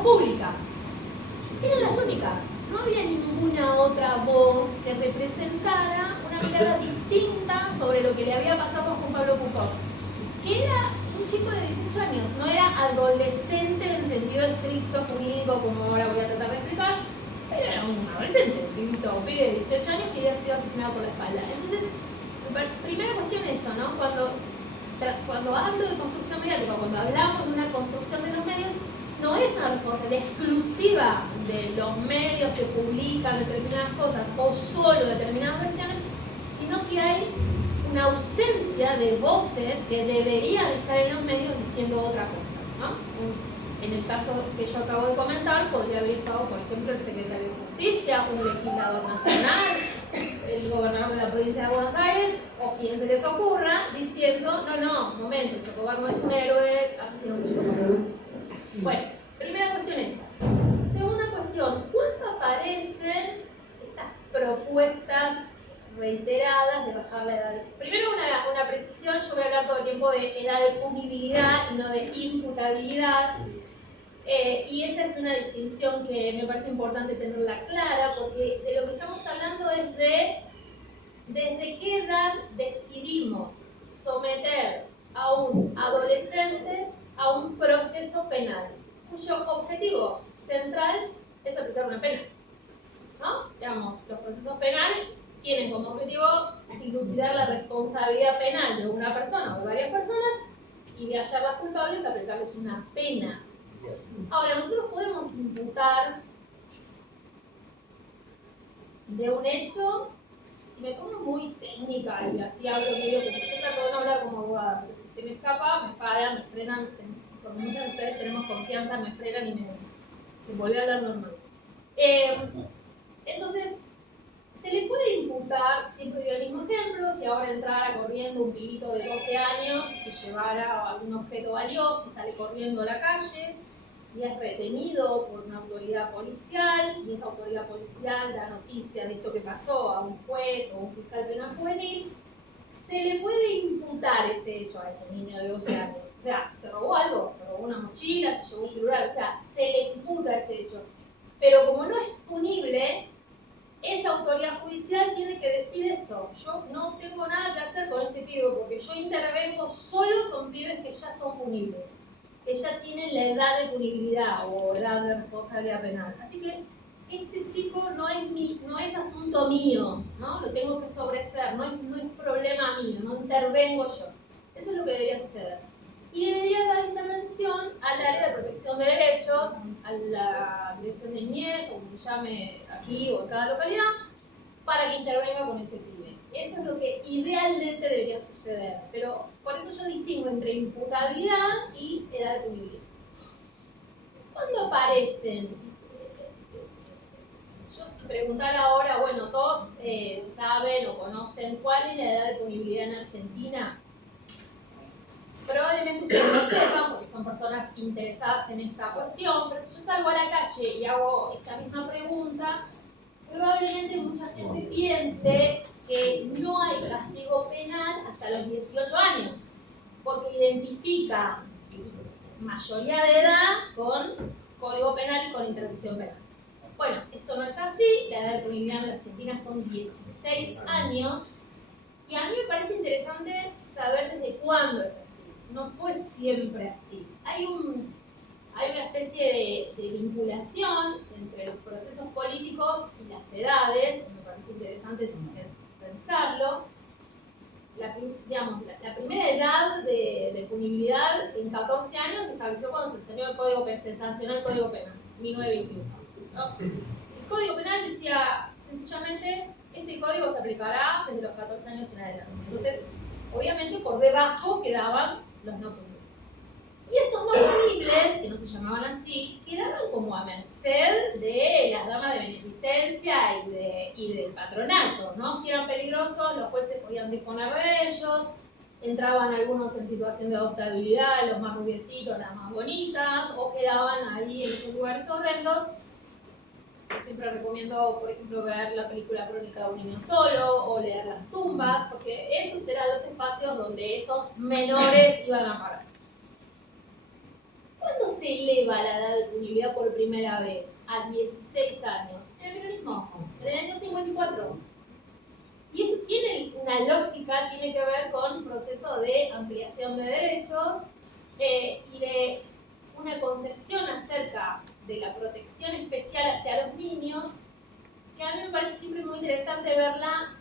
voz pública. Eran las únicas. No había ninguna otra voz que representara una mirada distinta sobre lo que le había pasado a Juan Pablo Foucault, que era un chico de 18 años, no era adolescente en sentido estricto jurídico, como ahora voy a tratar de explicar, pero era un adolescente, un pibe de 18 años que había sido asesinado por la espalda. Entonces, primera cuestión es eso, ¿no? Cuando hablo de construcción mediática, cuando hablamos de una construcción de los medios, no es una responsabilidad exclusiva de los medios que publican determinadas cosas o solo determinadas versiones, sino que hay una ausencia de voces que deberían estar en los medios diciendo otra cosa, ¿no? En el caso que yo acabo de comentar, podría haber estado, por ejemplo, el secretario de Justicia, un legislador nacional, el gobernador de la provincia de Buenos Aires, o quien se les ocurra, diciendo, no, momento, el Chocobar no es un héroe, asesinó un Chocobar. Bueno, primera cuestión esa. Segunda cuestión, ¿cuándo aparecen estas propuestas reiteradas de bajar la edad? Primero una precisión, yo voy a hablar todo el tiempo de edad de punibilidad y no de imputabilidad. Y esa es una distinción que me parece importante tenerla clara, porque de lo que estamos hablando es de desde qué edad decidimos someter a un adolescente a un proceso penal, cuyo objetivo central es aplicar una pena, ¿no? Digamos, los procesos penales tienen como objetivo dilucidar la responsabilidad penal de una persona o de varias personas y de hallarlas culpables aplicarles una pena. Ahora, nosotros podemos imputar de un hecho, si me pongo muy técnica y así hablo medio como yo trato de no hablar como abogada, pero si se me escapa, me paran, me frenan, porque muchas de ustedes tenemos confianza, me frenan y se vuelve a hablar normal. Entonces, se le puede imputar, siempre doy el mismo ejemplo, si ahora entrara corriendo un pibito de 12 años y se llevara algún objeto valioso y sale corriendo a la calle y es retenido por una autoridad policial y esa autoridad policial da noticia de esto que pasó a un juez o un fiscal penal juvenil, se le puede imputar ese hecho a ese niño de 12 años. O sea, se robó algo, se robó una mochila, se llevó un celular, o sea, se le imputa ese hecho. Pero como no es punible, esa autoridad judicial tiene que decir eso. Yo no tengo nada que hacer con este pibe porque yo intervengo solo con pibes que ya son punibles, que ya tienen la edad de punibilidad o edad de responsabilidad penal. Así que este chico no es asunto mío, ¿no? Lo tengo que sobreser, no es problema mío, no intervengo yo. Eso es lo que debería suceder. Y le debería dar intervención al área de protección de derechos, a la dirección de niñez, o como se llame aquí o en cada localidad, para que intervenga con ese pibe. Eso es lo que idealmente debería suceder, pero por eso yo distingo entre imputabilidad y edad de punibilidad. ¿Cuándo aparecen? Yo si preguntara ahora, bueno, todos saben o conocen cuál es la edad de punibilidad en Argentina. Probablemente ustedes lo sepan porque son personas interesadas en esa cuestión, pero si yo salgo a la calle y hago esta misma pregunta, probablemente mucha gente piense que no hay castigo penal hasta los 18 años, porque identifica mayoría de edad con código penal y con intervención penal. Bueno, esto no es así, la edad de punibilidad en Argentina son 16 años, y a mí me parece interesante saber desde cuándo es así. No fue siempre así. Hay una especie de vinculación entre los procesos políticos y las edades, me parece interesante pensarlo. La primera edad de punibilidad en 14 años se estableció cuando se sancionó el Código Penal, 1921. ¿No? El Código Penal decía sencillamente, este código se aplicará desde los 14 años en adelante. Entonces, obviamente por debajo quedaban los no punibles. Y esos no punibles, que no se llamaban así, quedaban como a merced de las damas de beneficencia y del patronato, ¿no? Si eran peligrosos, los jueces podían disponer de ellos, entraban algunos en situación de adoptabilidad, los más rubiecitos, las más bonitas, o quedaban ahí en esos lugares horrendos. Yo siempre recomiendo, por ejemplo, ver la película Crónica de un niño solo o leer Las tumbas, porque esos eran los espacios donde esos menores iban a parar. ¿Cuándo se eleva la edad de punibilidad por primera vez? A 16 años. En el peronismo, en el año 54. Y eso tiene una lógica, tiene que ver con un proceso de ampliación de derechos y de una concepción acerca de la protección especial hacia los niños, que a mí me parece siempre muy interesante verla.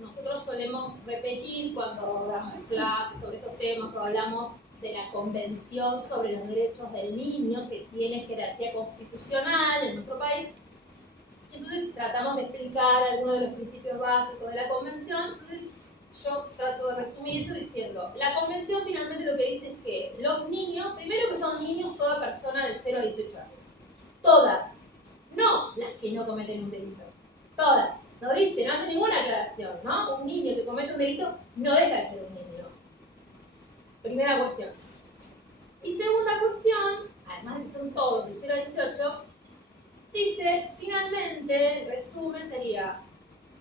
Nosotros solemos repetir cuando damos clases sobre estos temas o hablamos de la Convención sobre los Derechos del Niño, que tiene jerarquía constitucional en nuestro país. Entonces tratamos de explicar algunos de los principios básicos de la Convención. Entonces yo trato de resumir eso diciendo, la Convención finalmente lo que dice es que los niños, primero que son niños toda persona de 0 a 18 años. Todas. No las que no cometen un delito. Todas. No dice, no hace ninguna aclaración, ¿no? Un niño que comete un delito no deja de ser un niño. Primera cuestión. Y segunda cuestión, además de que son todos de 0 a 18, dice, finalmente, el resumen sería,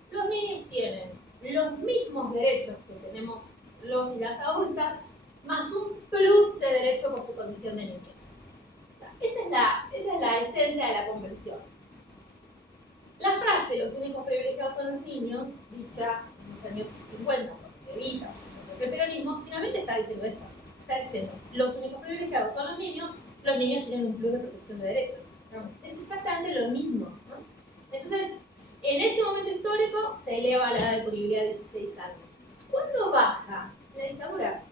los niños tienen los mismos derechos que tenemos los y las adultas, más un plus de derecho por su condición de niñez. Esa es la esencia de la Convención. La frase, los únicos privilegiados son los niños, dicha en los años 50, por Evita, por el peronismo, finalmente está diciendo eso. Está diciendo, los únicos privilegiados son los niños tienen un plus de protección de derechos. Es exactamente lo mismo, ¿no? Entonces, en ese momento histórico se eleva la edad de punibilidad a 16 años. ¿Cuándo baja? En la dictadura.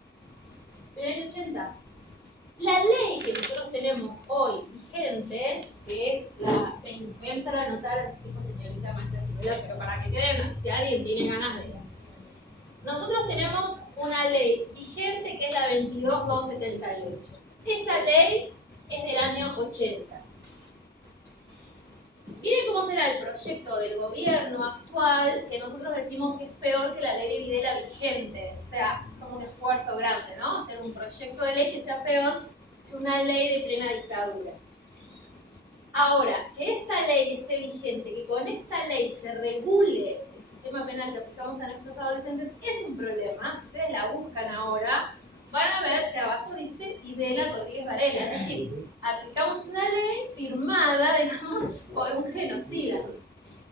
En el año 80. La ley que nosotros tenemos hoy vigente, que es la... Voy a empezar a anotar así tipo señorita maestra Silvia, pero para que queden, si alguien tiene ganas de... Nosotros tenemos una ley vigente que es la 22.278. Esta ley es del año 80. Miren cómo será el proyecto del gobierno actual, que nosotros decimos que es peor que la ley de Videla vigente. O sea, como un esfuerzo grande, ¿no? Hacer un proyecto de ley que sea peor que una ley de plena dictadura. Ahora, que esta ley esté vigente, que con esta ley se regule el sistema penal que aplicamos a nuestros adolescentes, es un problema. Si ustedes la buscan ahora, van a ver que abajo dice Videla Rodríguez Varela. Es decir, aplicamos una ley firmada, digamos, por un genocida.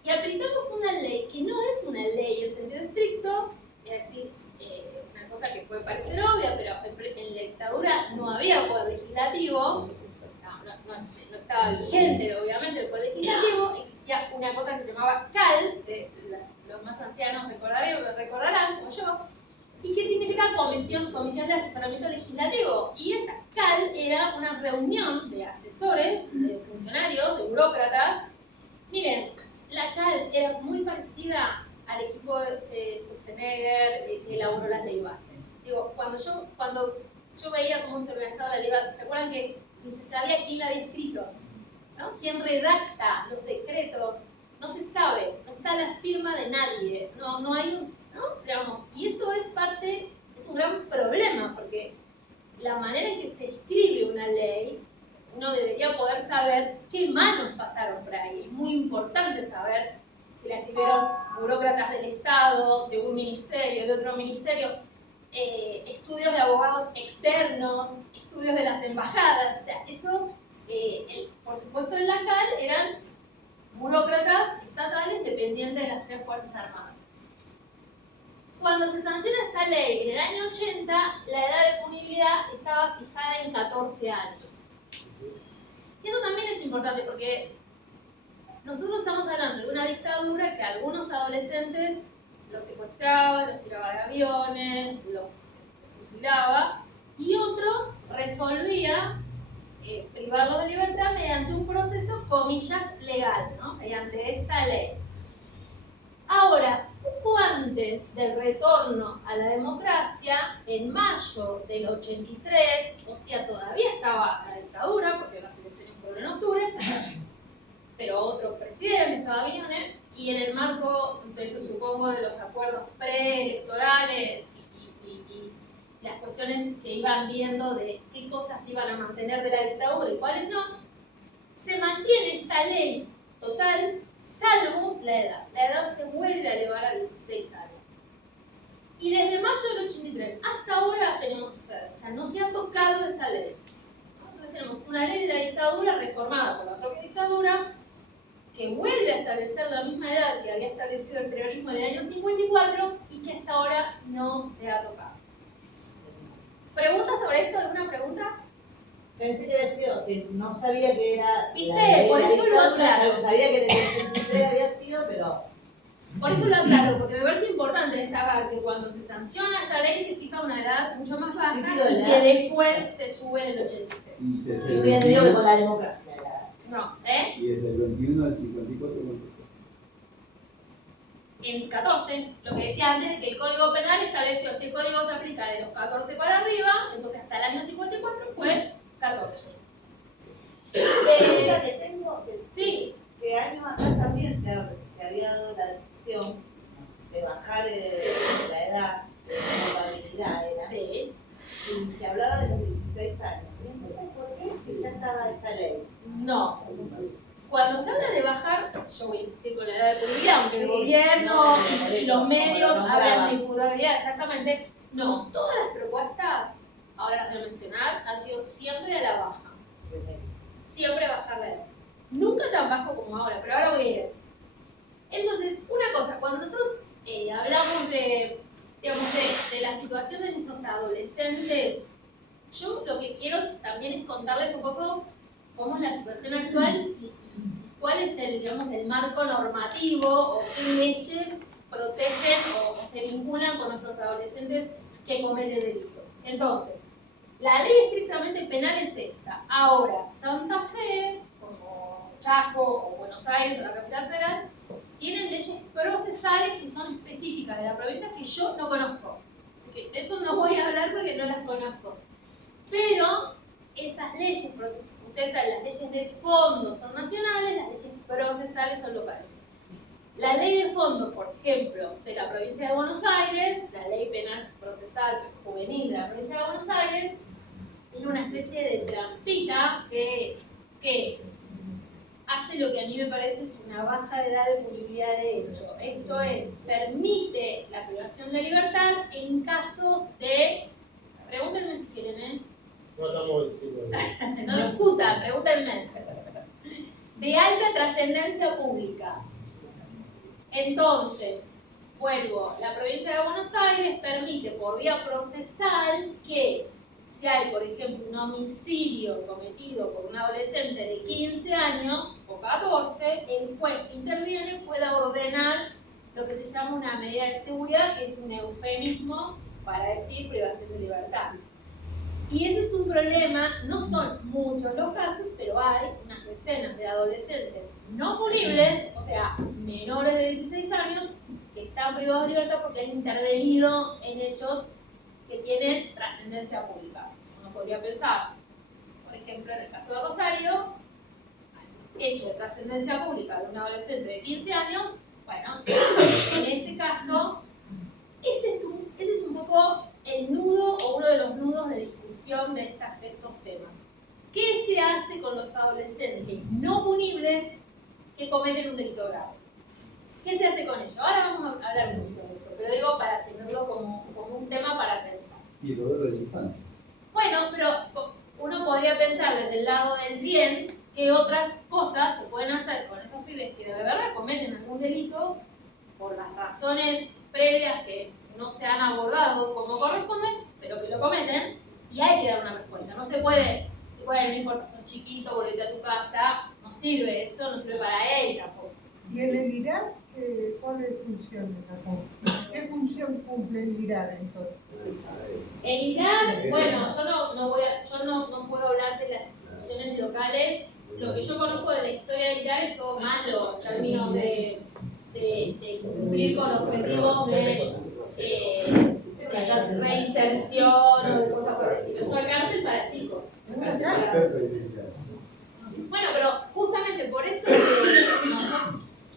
Y aplicamos una ley que no es una ley en sentido estricto, es decir, una cosa que puede parecer obvia, pero en la dictadura no había poder legislativo, no estaba vigente, obviamente, el poder legislativo, existía una cosa que se llamaba CAL, que los más ancianos recordarán, como yo, y que significa Comisión de Asesoramiento Legislativo. Y esa CAL era una reunión de asesores, de funcionarios, de burócratas. Miren, la CAL era muy parecida al equipo de Sturzenegger que elaboró las ley bases. Digo, cuando yo veía cómo se organizaba la ley base, ¿se acuerdan que ni se sabía quién la había escrito? ¿No? ¿Quién redacta los decretos? No se sabe, no está la firma de nadie, no hay un... ¿no? Digamos, y eso es un gran problema, porque la manera en que se escribe una ley, uno debería poder saber qué manos pasaron por ahí. Es muy importante saber si la escribieron burócratas del Estado, de un ministerio, de otro ministerio, estudios de abogados externos, estudios de las embajadas. O sea, eso, por supuesto, en la CAL eran burócratas estatales dependientes de las tres Fuerzas Armadas. Cuando se sanciona esta ley en el año 80, la edad de punibilidad estaba fijada en 14 años. Y eso también es importante porque nosotros estamos hablando de una dictadura que algunos adolescentes los secuestraba, los tiraba de aviones, los fusilaba, y otros resolvía privarlos de libertad mediante un proceso, comillas, legal, ¿no? Mediante esta ley. Ahora, poco antes del retorno a la democracia, en mayo del 83, o sea, todavía estaba la dictadura, porque las elecciones fueron en octubre, pero otro presidente estaba Viñones, y en el marco, supongo, de los acuerdos preelectorales y las cuestiones que iban viendo de qué cosas iban a mantener de la dictadura y cuáles no, se mantiene esta ley total, salvo la edad. La edad se vuelve a elevar a 16 años. Y desde mayo del 83 hasta ahora tenemos esta ley, o sea, no se ha tocado esa ley. Entonces tenemos una ley de la dictadura reformada por la propia dictadura que vuelve a establecer la misma edad que había establecido el peronismo en el año 54 y que hasta ahora no se ha tocado. ¿Preguntas sobre esto? ¿Alguna pregunta? Pensé que había sido, que no sabía que era. ¿Viste? Por eso lo aclaro. Sabía que en el 83 había sido, pero. Por eso lo aclaro, porque me parece importante destacar que cuando se sanciona esta ley se fija una edad mucho más baja Sí, y que después se sube en el 83. Yo hubiera entendido que con la democracia. No, Y desde el 21 al 54, ¿cuánto? En 14, lo que decía antes, que el Código Penal estableció este código se aplica de los 14 para arriba, entonces hasta el año 54 fue 14. La que tengo, Sí. que años atrás también se había dado la decisión de bajar la edad de contabilidad, Sí. y se hablaba de los 16 años. Y entonces, ¿por qué si ya estaba esta ley? No. Cuando se habla de bajar, yo voy a insistir con la edad de punibilidad, aunque el gobierno no, y los medios como lo hablan de nombraban. imputabilidad, exactamente. No, todas las propuestas, ahora las voy a mencionar, han sido siempre a la baja. Siempre bajar la edad. Nunca tan bajo como ahora, pero ahora voy a ir a eso. Entonces, una cosa, cuando nosotros hablamos digamos, de la situación de nuestros adolescentes, yo lo que quiero también es contarles un poco cómo es la situación actual y cuál es el marco normativo o qué leyes protegen o se vinculan con nuestros adolescentes que cometen delitos. Entonces, la ley estrictamente penal es esta. Ahora, Santa Fe, como Chaco o Buenos Aires o la capital federal, tienen leyes procesales que son específicas de la provincia que yo no conozco. Así que de eso no voy a hablar porque no las conozco. Pero esas leyes procesales, ustedes saben, las leyes de fondo son nacionales, las leyes procesales son locales. La ley de fondo, por ejemplo, de la provincia de Buenos Aires, la ley penal procesal juvenil de la provincia de Buenos Aires, tiene una especie de trampita que es que hace lo que a mí me parece es una baja de edad de punibilidad de hecho. Esto es, permite la privación de libertad en casos de... Pregúntenme si quieren, ¿eh? No estamos discutiendo. No discutan, pregúntenme. De alta trascendencia pública. Entonces, vuelvo, la provincia de Buenos Aires permite por vía procesal que si hay, por ejemplo, un homicidio cometido por un adolescente de 15 años o 14, el juez que interviene pueda ordenar lo que se llama una medida de seguridad, que es un eufemismo para decir privación de libertad. Y ese es un problema, no son muchos los casos, pero hay unas decenas de adolescentes no punibles, o sea, menores de 16 años, que están privados de libertad porque han intervenido en hechos que tienen trascendencia pública. Uno podría pensar, por ejemplo, en el caso de Rosario, hecho de trascendencia pública de un adolescente de 15 años, bueno, en ese caso, ese es un poco el nudo o uno de los nudos de discusión de estos temas. ¿Qué se hace con los adolescentes no punibles que cometen un delito grave? ¿Qué se hace con ellos? Ahora vamos a hablar un poquito de eso, pero digo para tenerlo como un tema para pensar. Y lo de la infancia. Bueno, pero uno podría pensar desde el lado del bien que otras cosas se pueden hacer con esos pibes que de verdad cometen algún delito por las razones previas que no se han abordado como corresponde, pero que lo cometen, y hay que dar una respuesta. No se puede, no importa, sos chiquito, volvete a tu casa, no sirve eso, no sirve para él tampoco. ¿Y en el IRAD cuál es función acá? ¿Qué función cumple el IRAD entonces? En IRAD, bueno, yo no puedo hablar de las instituciones locales. Lo que yo conozco de la historia del IRAD es todo malo en términos de cumplir con objetivos de reinserción o de cosas por el estilo. Es una cárcel para chicos. Bueno, pero justamente por eso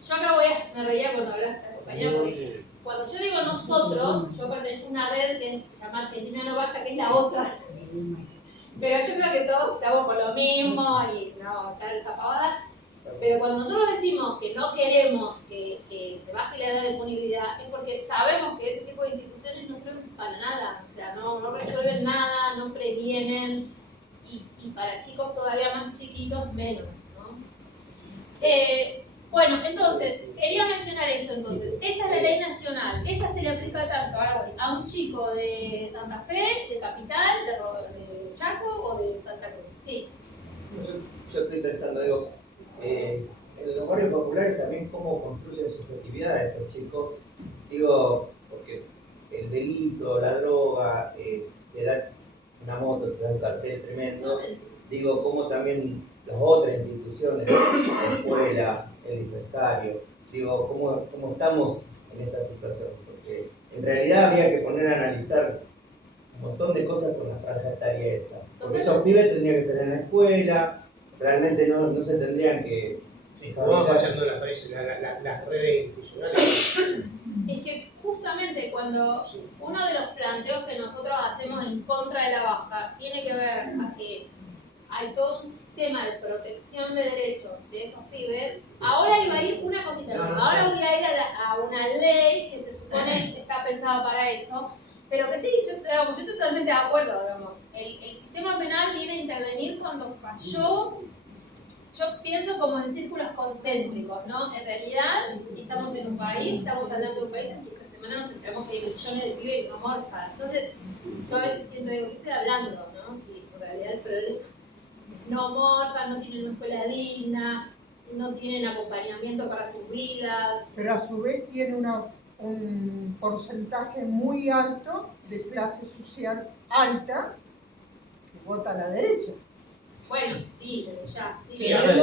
yo acá me reía cuando hablaste, compañera, porque cuando yo digo nosotros, yo pertenezco a una red que se llama Argentina No Baja, que es la otra. Pero yo creo que todos estamos con lo mismo y no, está esa pavada. Pero cuando nosotros decimos que no queremos que se baje la edad de punibilidad, es porque sabemos que ese tipo de instituciones no se para nada, o sea, no resuelven nada, no previenen, y para chicos todavía más chiquitos menos, ¿no? Bueno, entonces, quería mencionar esto entonces. Esta es la ley nacional. Esta se le aplica tanto a un chico de Santa Fe, de Capital, de Chaco o de Santa Cruz. Sí. Yo estoy pensando, digo, en los barrios populares también cómo construyen subjetividad a estos chicos. Digo, porque el delito, la droga, te da una moto, te da un cartel tremendo. Digo, cómo también las otras instituciones, la escuela, el dispensario, digo, cómo estamos en esa situación. Porque en realidad habría que poner a analizar un montón de cosas con la franja etaria esa. Porque esos pibes tendrían que estar en la escuela, realmente no se tendrían que... Sí, vamos fallando las redes institucionales. Es que justamente cuando uno de los planteos que nosotros hacemos en contra de la baja tiene que ver a que hay todo un sistema de protección de derechos de esos pibes. Ahora iba a ir una cosita más. Ahora voy a ir a una ley que se supone que está pensada para eso, pero que sí, yo estoy totalmente de acuerdo, digamos. El sistema penal viene a intervenir cuando falló. Yo pienso como en círculos concéntricos, ¿no? En realidad, estamos en un país, estamos hablando de un país en que esta semana nos enteramos que hay millones de pibes que no morfan. Entonces, yo a veces siento, digo, ¿qué estoy hablando, no? Si en realidad el problema no morfan, no tienen una escuela digna, no tienen acompañamiento para sus vidas. Pero a su vez tiene un porcentaje muy alto de clase social alta que vota a la derecha. Bueno, sí, desde ya. Sí, Sí, a ver,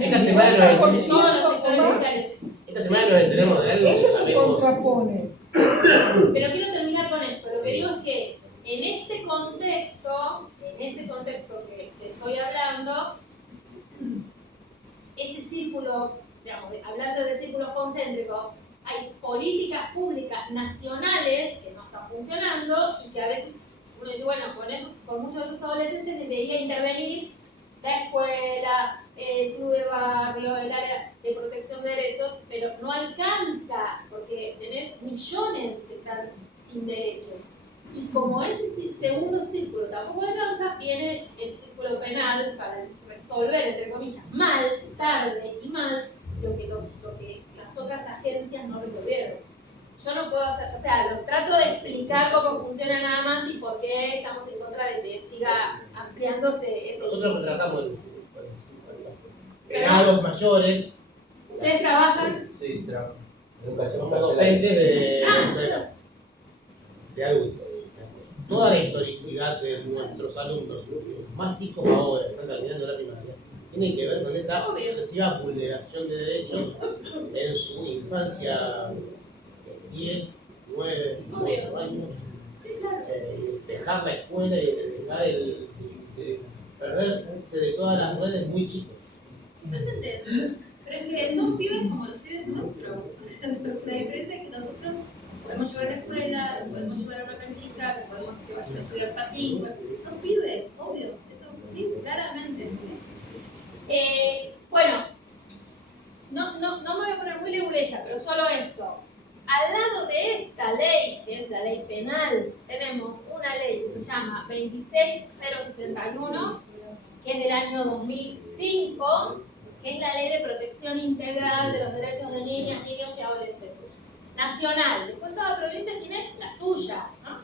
esta semana todos los sectores sociales. nos enteramos de algo. Eso se sabemos. contrapone. Pero quiero terminar con esto. Lo que digo es que en este contexto, en ese contexto que estoy hablando, ese círculo, digamos, hablando de círculos concéntricos, hay políticas públicas nacionales que no están funcionando y que a veces uno dice, bueno, con muchos de esos adolescentes debería intervenir la escuela, el club de barrio, el área de protección de derechos, pero no alcanza, porque tenés millones que están sin derechos. Y como ese segundo círculo tampoco alcanza, viene el círculo penal para resolver, entre comillas, mal, tarde y mal, lo que las otras agencias no resolvieron. Yo no puedo hacer, o sea, lo trato de explicar cómo funciona nada más y por qué estamos en contra de que siga ampliándose ese. Nosotros tratamos con penados mayores. ¿Ustedes trabajan? Sí, trabajo. Somos docentes de adultos. Toda la historicidad de nuestros alumnos, más chicos ahora, que están terminando la primaria, tiene que ver con esa sucesiva vulneración de derechos en su infancia, 10, 9, 8 años. Dejar la escuela y dejar perderse de todas las redes muy chicos. ¿No entendés? Pero es que son pibes como los pibes nuestros. La diferencia es que nosotros podemos llevar a la escuela, podemos llevar a una canchita, podemos que vayan a estudiar patín. Son pibes, obvio. Eso sí, claramente. Bueno, no me voy a poner muy leguleya, pero solo esto. Al lado de esta ley, que es la ley penal, tenemos una ley que se llama 26061, que es del año 2005, que es la Ley de Protección Integral de los Derechos de Niñas, Niños y Adolescentes. Nacional. Después cada provincia tiene la suya, ¿no?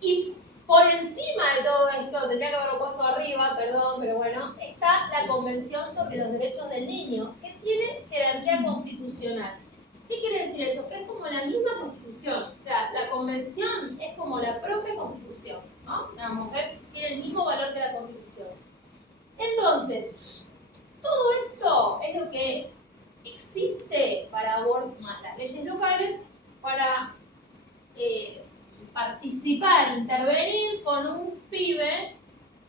Y por encima de todo esto, tendría que haberlo puesto arriba, perdón, pero bueno, está la Convención sobre los Derechos del Niño, que tiene jerarquía constitucional. ¿Qué quiere decir eso? Que es como la misma Constitución. O sea, la Convención es como la propia Constitución, ¿no? Digamos, tiene el mismo valor que la Constitución. Entonces, todo esto es lo que existe para más las leyes locales para participar, intervenir con un pibe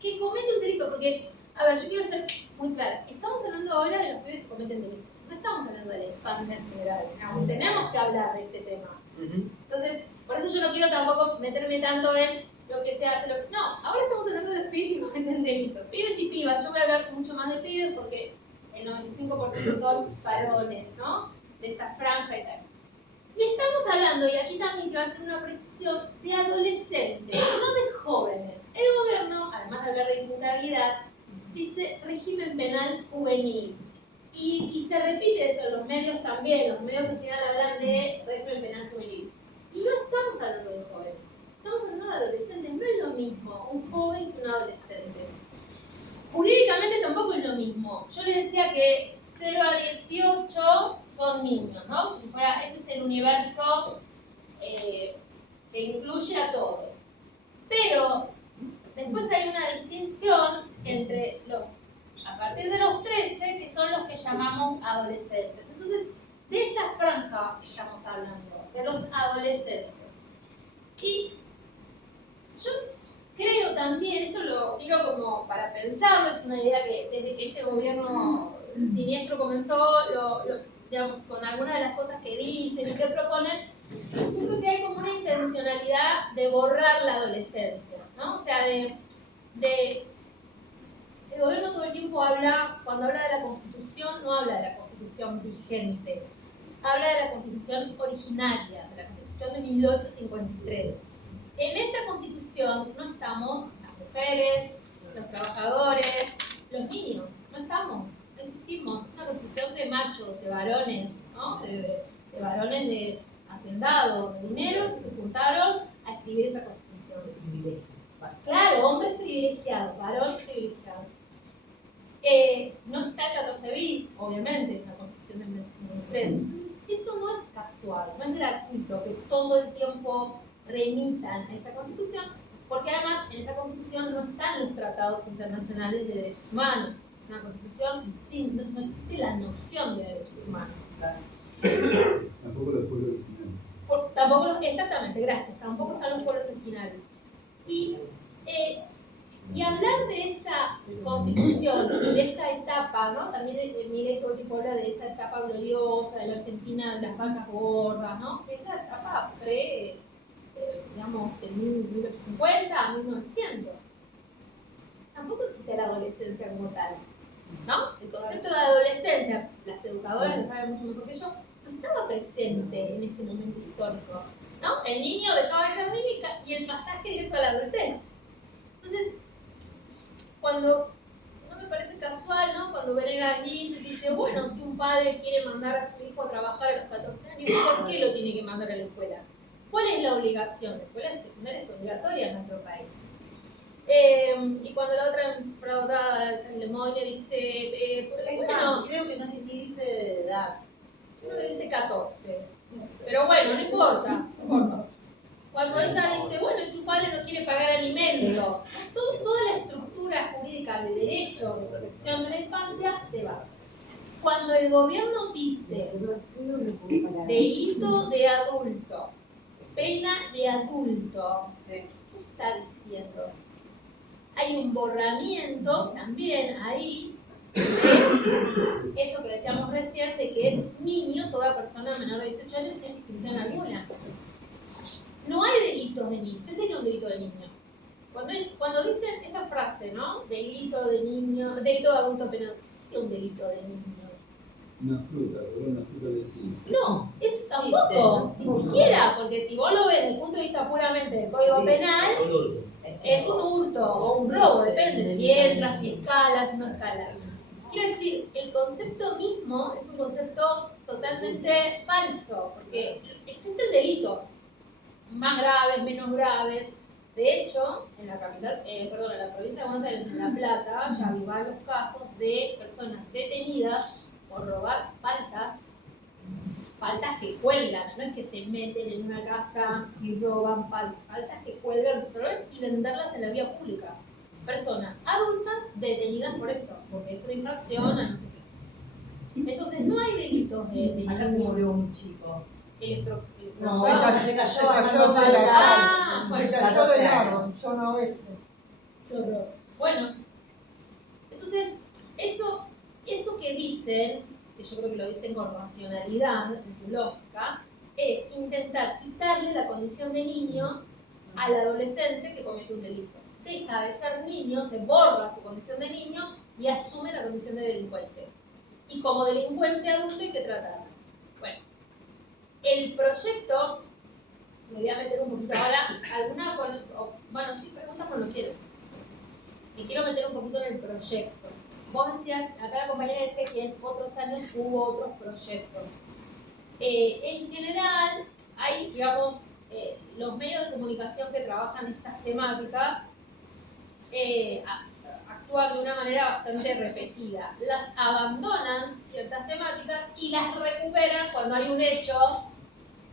que comete un delito. Porque, a ver, yo quiero ser muy clara. Estamos hablando ahora de los pibes que cometen delitos. No estamos hablando de la infancia en general. Tenemos que hablar de este tema. Entonces, por eso yo no quiero tampoco meterme tanto en lo que se hace. No, ahora estamos hablando de los pibes que cometen delitos. Pibes y pibas. Yo voy a hablar mucho más de pibes porque el 95% son varones, ¿no? De esta franja y tal. Y estamos hablando, y aquí también quiero hacer una precisión, de adolescentes, no de jóvenes. El gobierno, además de hablar de imputabilidad, dice régimen penal juvenil. Y se repite eso en los medios también, los medios en general hablan de régimen penal juvenil. Y no estamos hablando de jóvenes, estamos hablando de adolescentes, no es lo mismo un joven que un adolescente. Jurídicamente tampoco es lo mismo. Yo les decía que 0 a 18 son niños, ¿no? Si fuera, ese es el universo que incluye a todos. Pero después hay una distinción entre a partir de los 13, que son los que llamamos adolescentes. Entonces, de esa franja estamos hablando, de los adolescentes. Y yo creo también, esto lo tiro como para pensarlo, es una idea que desde que este gobierno siniestro comenzó, digamos, con algunas de las cosas que dicen y que proponen, yo creo que hay como una intencionalidad de borrar la adolescencia, ¿no? O sea, el gobierno todo el tiempo habla, cuando habla de la Constitución, no habla de la Constitución vigente, habla de la Constitución originaria, de la Constitución de 1853. En esa Constitución no estamos las mujeres, los trabajadores, los niños, no estamos, no existimos. Es una Constitución de machos, de varones, ¿no? De varones de hacendados, de dinero, que se juntaron a escribir esa Constitución. Claro, hombres privilegiados, varones privilegiados. No está el 14 bis, obviamente, es una Constitución de 1853. Entonces, eso no es casual, no es gratuito que todo el tiempo remitan a esa Constitución, porque además en esa Constitución no están los tratados internacionales de derechos humanos. Es una Constitución sin, no existe la noción de derechos humanos. Tampoco los pueblos originarios. Exactamente, gracias, tampoco están los pueblos originarios. Y hablar de esa Constitución y de esa etapa, ¿no? También Milei todo el tiempo habla de esa etapa gloriosa de la Argentina, de las vacas gordas, ¿no? Que es la etapa digamos, de 1850 a 1900. Tampoco existe la adolescencia como tal, ¿no? El concepto de adolescencia, las educadoras lo saben mucho mejor que yo, no estaba presente en ese momento histórico, ¿no? El niño dejaba de ser niño y el pasaje directo a la adultez. Entonces, cuando, no me parece casual, ¿no? Cuando Venegas Lynch dice, bueno, si un padre quiere mandar a su hijo a trabajar a los 14 años, ¿por qué lo tiene que mandar a la escuela? ¿Cuál es la obligación? La escuela secundaria es obligatoria en nuestro país. Y cuando la otra enfraudada, Lemoyne, dice, bueno, creo que no ni dice de edad. yo creo que dice 14. Pero bueno, no importa. Cuando ella dice, bueno, y su padre no quiere pagar alimentos, toda la estructura jurídica de derecho, de protección de la infancia, se va. Cuando el gobierno dice delito de adulto, pena de adulto, ¿qué está diciendo? Hay un borramiento también ahí de eso que decíamos recién, de que es niño toda persona menor de 18 años sin inscripción alguna. No hay delitos de niño. ¿Qué sería un delito de niño? Cuando dicen esta frase, ¿no? Delito de niño, delito de adulto penal, ¿qué sería un delito de niño? Una fruta de sí. No, eso tampoco, ni siquiera, porque si vos lo ves desde el punto de vista puramente del Código Penal, es un hurto o un robo, depende si entra, si escala, si no escala. Quiero decir, el concepto mismo es un concepto totalmente falso, porque existen delitos más graves, menos graves. De hecho, en la capital, en la provincia de Buenos Aires, en La Plata, ya vi varios casos de personas detenidas por robar paltas que cuelgan, no es que se meten en una casa y roban paltas que cuelgan y venderlas en la vía pública. Personas adultas detenidas por eso, porque es una infracción a no sé qué. Entonces no hay delitos de Acá se murió un chico. No, se cayó de la Ah, se cayó 14 del años. árbol, zona oeste. Qué horror. Bueno, entonces, eso que dicen, que yo creo que lo dicen con racionalidad, en su lógica, es intentar quitarle la condición de niño al adolescente que comete un delito. Deja de ser niño, se borra su condición de niño y asume la condición de delincuente. Y como delincuente adulto hay que tratarlo. Bueno, El proyecto, me voy a meter un poquito ahora, bueno, sí, preguntas cuando quieras. Me quiero meter un poquito en el proyecto. Vos decías, acá la compañera decía que en otros años hubo otros proyectos. En general, hay, digamos, los medios de comunicación que trabajan estas temáticas actúan de una manera bastante repetida. Las abandonan ciertas temáticas y las recuperan cuando hay un hecho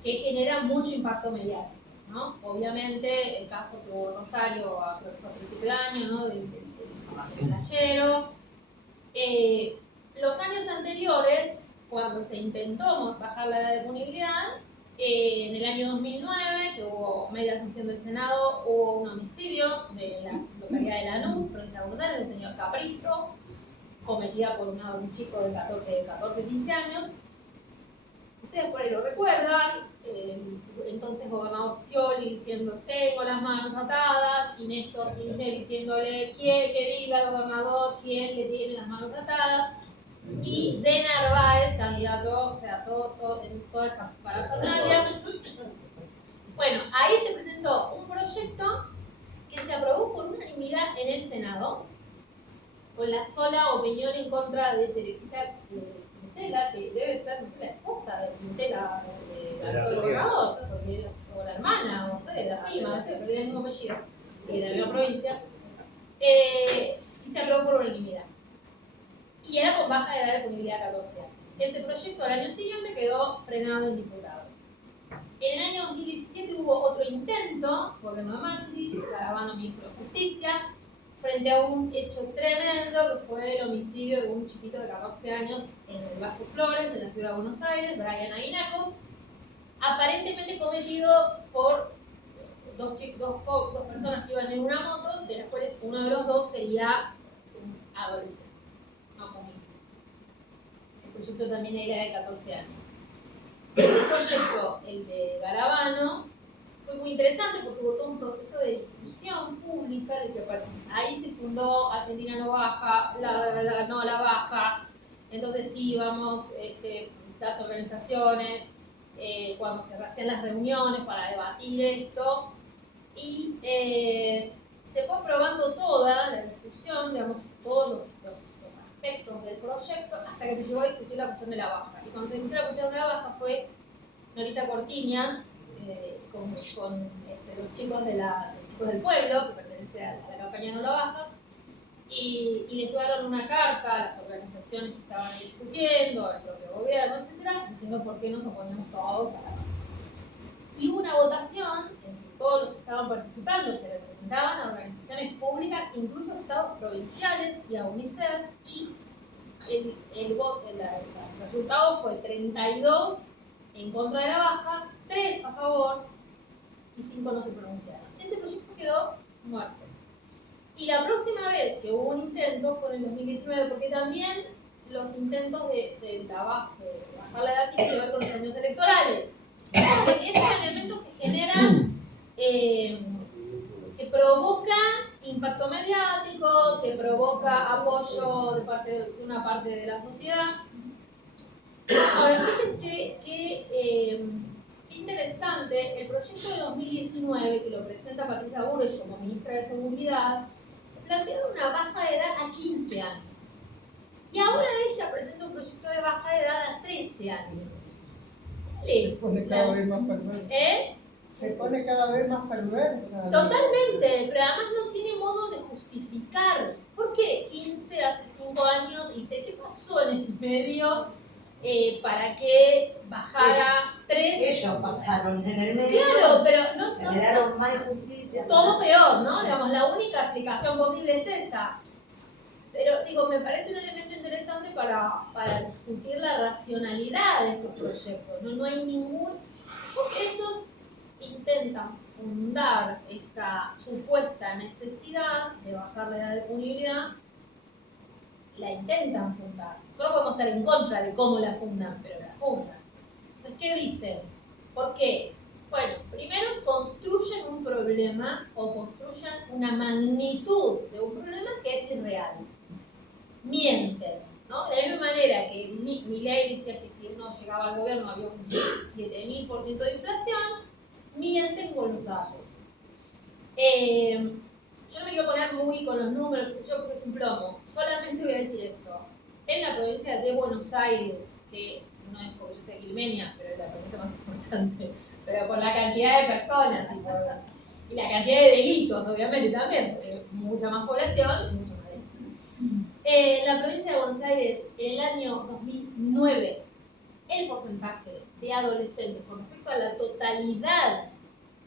que genera mucho impacto mediático, ¿no? Obviamente, el caso que hubo en Rosario a principios de año, ¿no? del playero. Los años anteriores, cuando se intentó bajar la edad de punibilidad, en el año 2009, que hubo media sanción del Senado, hubo un homicidio de la localidad de Lanús, provincia de Buenos Aires, del señor Capristo, cometida por un chico de 14-15 años. Ustedes por ahí lo recuerdan, entonces gobernador Scioli diciendo tengo las manos atadas, y Néstor Kirchner diciéndole quiere que diga el gobernador quién le tiene las manos atadas, y de Narváez, candidato, o sea, en toda esa parafernalia. Bueno, ahí se presentó un proyecto que se aprobó por unanimidad en el Senado, con la sola opinión en contra de Teresita Quintela, que debe ser, no sé, la esposa de Quintela, del actual gobernador, porque es o la hermana, o no sé, la prima, no sé, pero tiene el mismo apellido, de la misma provincia, y se aprobó por unanimidad. Y era con baja edad de punibilidad a 14 años. Ese proyecto al año siguiente quedó frenado en diputados. En el año 2017 hubo otro intento, gobierno de Macri, Garabano ministro de Justicia, frente a un hecho tremendo que fue el homicidio de un chiquito de 14 años en el Bajo Flores, en la ciudad de Buenos Aires, Brian Aguinaco, aparentemente cometido por dos personas que iban en una moto, de las cuales uno de los dos sería un adolescente, no conmigo. El proyecto también era de 14 años. Ese proyecto, el de Garabano, fue muy interesante porque hubo todo un proceso de discusión pública de que ahí se fundó Argentina no baja, no la baja, entonces sí, vamos, las organizaciones, cuando se hacían las reuniones para debatir esto, y se fue aprobando toda la discusión, digamos, todos los aspectos del proyecto, hasta que se llegó a discutir la cuestión de la baja. Y cuando se discutió la cuestión de la baja fue Norita Cortiñas, con los chicos del pueblo, que pertenece a la campaña No la Baja, y le llevaron una carta a las organizaciones que estaban discutiendo, al propio gobierno, etcétera, diciendo por qué nos oponemos todos a la baja. Y hubo una votación entre todos los que estaban participando, que representaban a organizaciones públicas, incluso a estados provinciales y a UNICEF, y el resultado fue 32 en contra de la baja, 3 a favor y 5 no se pronunciaron. Ese proyecto quedó muerto. Y la próxima vez que hubo un intento fue en el 2019, porque también los intentos de bajar la edad tienen que ver con los años electorales. Porque es un elemento que genera, que provoca impacto mediático, que provoca apoyo de una parte de la sociedad. Ahora, fíjense que interesante, el proyecto de 2019, que lo presenta Patricia Bullrich como ministra de Seguridad, plantea una baja de edad a 15 años. Y ahora ella presenta un proyecto de baja de edad a 13 años. ¿Qué Se pone cada vez más perversa. Se pone cada vez más perversa. Totalmente, pero además no tiene modo de justificar. ¿Por qué 15 hace 5 años y qué pasó en el medio para que bajara 3? Ellos pasaron en el medio. Claro, pero no generaron más injusticia. todo peor, ¿no? Digamos, la única explicación posible es esa. Pero digo, me parece un elemento interesante para discutir la racionalidad de estos proyectos. No hay ningún... Porque ellos intentan fundar esta supuesta necesidad de bajar la edad de punibilidad, la intentan fundar. Nosotros podemos estar en contra de cómo la fundan, pero la fundan. Entonces, ¿qué dicen? ¿Por qué? Bueno, primero construyen un problema o construyen una magnitud de un problema que es irreal. Mienten, ¿no? De la misma manera Milei decía que si él no llegaba al gobierno había un 17.000% de inflación, mienten con los datos. Yo no me quiero poner muy con los números, porque es un plomo. Solamente voy a decir esto. En la provincia de Buenos Aires, que no es porque yo sea quilmenia, pero es la provincia más importante, pero por la cantidad de personas y la cantidad de delitos, obviamente, también, porque mucha más población y mucho más delitos. En la provincia de Buenos Aires, en el año 2009, el porcentaje de adolescentes con respecto a la totalidad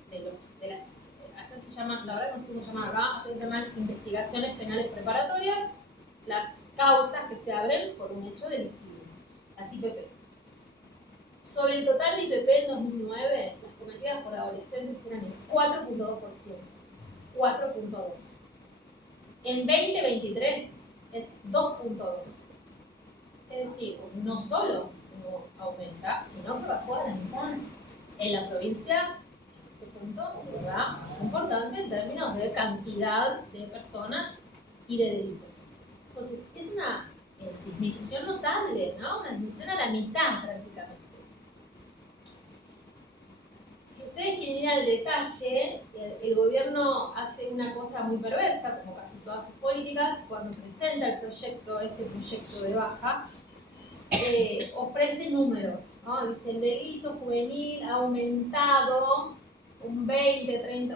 de las, allá se llaman, la verdad que no se llama acá, allá se llaman investigaciones penales preparatorias, las causas que se abren por un hecho delictivo, las IPP. Sobre el total de IPP en 2009, las cometidas por adolescentes eran el 4.2%. 4.2%. En 2023 es 2.2%. Es decir, no solo no aumenta, sino que bajó a la mitad. En la provincia, en este punto, ¿verdad?, es importante en términos de cantidad de personas y de delitos. Entonces, es una disminución notable, ¿no? Una disminución a la mitad prácticamente. Si ustedes quieren ir al detalle, el gobierno hace una cosa muy perversa, como casi todas sus políticas, cuando presenta este proyecto de baja, ofrece números, ¿no? Dice, el delito juvenil ha aumentado un 20%